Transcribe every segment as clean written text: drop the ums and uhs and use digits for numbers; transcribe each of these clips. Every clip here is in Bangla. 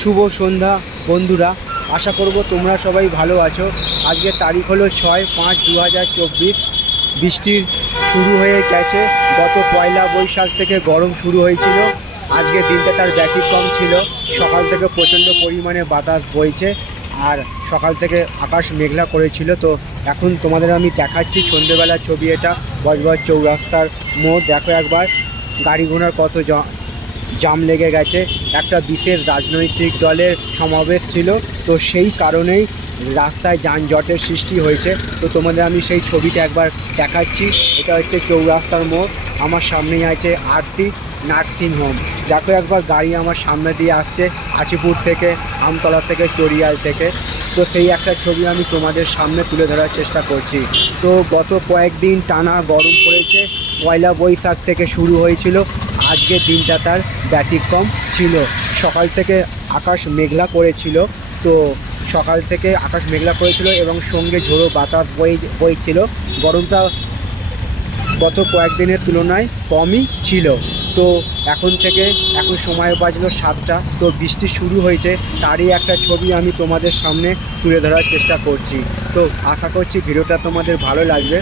শুভ সন্ধ্যা বন্ধুরা, আশা করব তোমরা সবাই ভালো আছো। আজকের তারিখ হলো 6-5-2024। বৃষ্টির শুরু হয়ে গেছে। গত পয়লা বৈশাখ থেকে গরম শুরু হয়েছিল। আজকের দিনটা তার ব্যতিক্রম ছিল। সকাল থেকে প্রচণ্ড পরিমাণে বাতাস বইছে আর সকাল থেকে আকাশ মেঘলা করেছিল। তো এখন তোমাদের আমি দেখাচ্ছি সন্ধ্যেবেলার ছবি। এটা বজবজ চৌরাস্তার মোড়। দেখো একবার গাড়ি ঘোড়ার কত জাম লেগে গেছে। একটা বিশেষ রাজনৈতিক দলের সমাবেশ ছিল, তো সেই কারণেই রাস্তায় যানজটের সৃষ্টি হয়েছে। তো তোমাদের আমি সেই ছবিটা একবার দেখাচ্ছি। এটা হচ্ছে চৌরাস্তার মোড়। আমার সামনেই আছে আরতি নার্সিংহোম। দেখো একবার গাড়ি আমার সামনে দিয়ে আসছে আশিপুর থেকে, আমতলা থেকে, চড়িয়াল থেকে। তো সেই একটা ছবি আমি তোমাদের সামনে তুলে ধরার চেষ্টা করছি। তো গত কয়েকদিন টানা গরম পড়েছে। পয়লা বৈশাখ থেকে শুরু হয়েছিল। আজকের দিনটা তার ব্যতিক্রম ছিল। সকাল থেকে আকাশ মেঘলা করেছিল। তো সকাল থেকে আকাশ মেঘলা করেছিল এবং সঙ্গে ঝোড়ো বাতাস বইছিল। গরমটা গত কয়েকদিনের তুলনায় কমই ছিল। তো এখন সময় বাজলো 7টা। তো বৃষ্টি শুরু হয়েছে, তারই একটা ছবি আমি তোমাদের সামনে তুলে ধরার চেষ্টা করছি। তো আশা করছি ভিডিওটা তোমাদের ভালো লাগবে।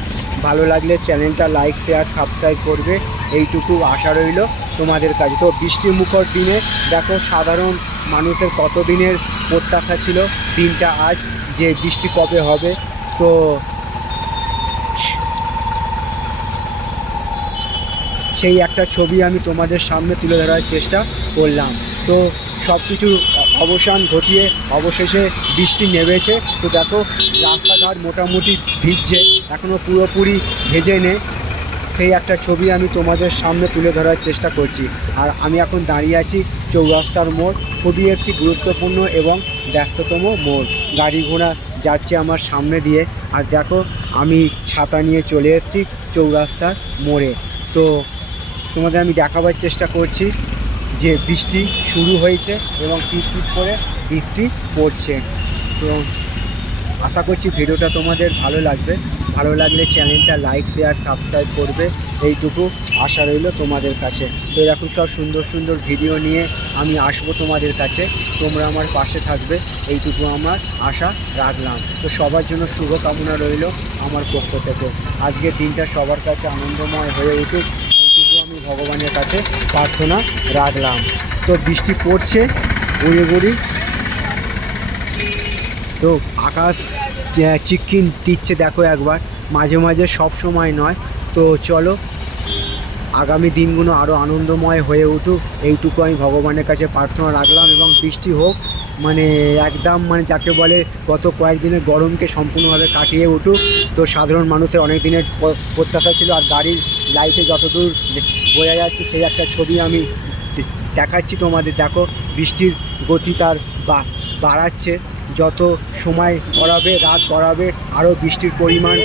ভালো লাগলে চ্যানেলটা লাইক, শেয়ার, সাবস্ক্রাইব করবে, এইটুকু আশা রইল তোমাদের কাছে। তো বৃষ্টি মুখর দিনে দেখো সাধারণ মানুষের কত দিনের প্রত্যাশা ছিল দিনটা আজ, যে বৃষ্টি কবে হবে। তো সেই একটা ছবি আমি তোমাদের সামনে তুলে ধরার চেষ্টা করলাম। তো সব কিছু অবসান ঘটিয়ে অবশেষে বৃষ্টি নেমেছে। তো দেখো রাস্তাঘাট মোটামুটি ভিজছে, এখনও পুরোপুরি ভেজে নেই। সেই একটা ছবি আমি তোমাদের সামনে তুলে ধরার চেষ্টা করছি। আর আমি এখন দাঁড়িয়ে আছি চৌরাস্তার মোড়। খুবই একটি গুরুত্বপূর্ণ এবং ব্যস্ততম মোড়। গাড়ি ঘোড়া যাচ্ছে আমার সামনে দিয়ে। আর দেখো আমি ছাতা নিয়ে চলে এসেছি চৌরাস্তার মোড়ে। তো তোমাদের আমি দেখাবার চেষ্টা করছি যে বৃষ্টি শুরু হয়েছে এবং টিপ টিপ করে বৃষ্টি পড়ছে। তো আশা করছি ভিডিওটা তোমাদের ভালো লাগবে। ভালো লাগলে চ্যানেলটা লাইক, শেয়ার, সাবস্ক্রাইব করবে, এইটুকু আশা রইল তোমাদের কাছে। তো এরকম সব সুন্দর সুন্দর ভিডিও নিয়ে আমি আসবো তোমাদের কাছে। তোমরা আমার পাশে থাকবে, এইটুকু আমার আশা রাখলাম। তো সবার জন্য শুভকামনা রইল আমার পক্ষ থেকে। আজকের দিনটা সবার কাছে আনন্দময় হয়ে উঠুক, এইটুকু আমি ভগবানের কাছে প্রার্থনা রাখলাম। তো বৃষ্টি পড়ছে গুঁড়ি গুঁড়ি। তো আকাশ চিক্কিন দিচ্ছে দেখো একবার, মাঝে মাঝে, সব সময় নয়। তো চলো আগামী দিনগুলো আরও আনন্দময় হয়ে উঠুক, এইটুকু আমি ভগবানের কাছে প্রার্থনা রাখলাম। এবং বৃষ্টি হোক, একদম যাকে বলে গত কয়েকদিনের গরমকে সম্পূর্ণভাবে কাটিয়ে উঠুক। তো সাধারণ মানুষের অনেক দিনের প্রত্যাশা ছিল। আর গাড়ির লাইটে যতদূর বোঝা যাচ্ছে সেই একটা ছবি আমি দেখাচ্ছি তোমাদের। দেখো বৃষ্টির গতি তার বাড়াচ্ছে, যত সময় গড়াবে, রাত গড়াবে, আরও বৃষ্টির পরিমাণ।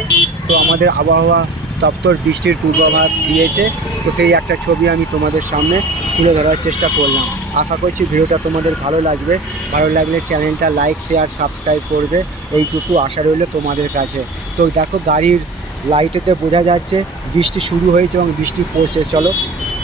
তো আমাদের আবহাওয়া দপ্তর বৃষ্টির পূর্বাভাস দিয়েছে। তো সেই একটা ছবি আমি তোমাদের সামনে তুলে ধরার চেষ্টা করলাম। আশা করছি ভিডিওটা তোমাদের ভালো লাগবে। ভালো লাগলে চ্যানেলটা লাইক, শেয়ার, সাবস্ক্রাইব করবে, এইটুকু আশা রইল তোমাদের কাছে। তো দেখো গাড়ির লাইটেতে বোঝা যাচ্ছে বৃষ্টি শুরু হয়েছে এবং বৃষ্টি পড়ছে। চলো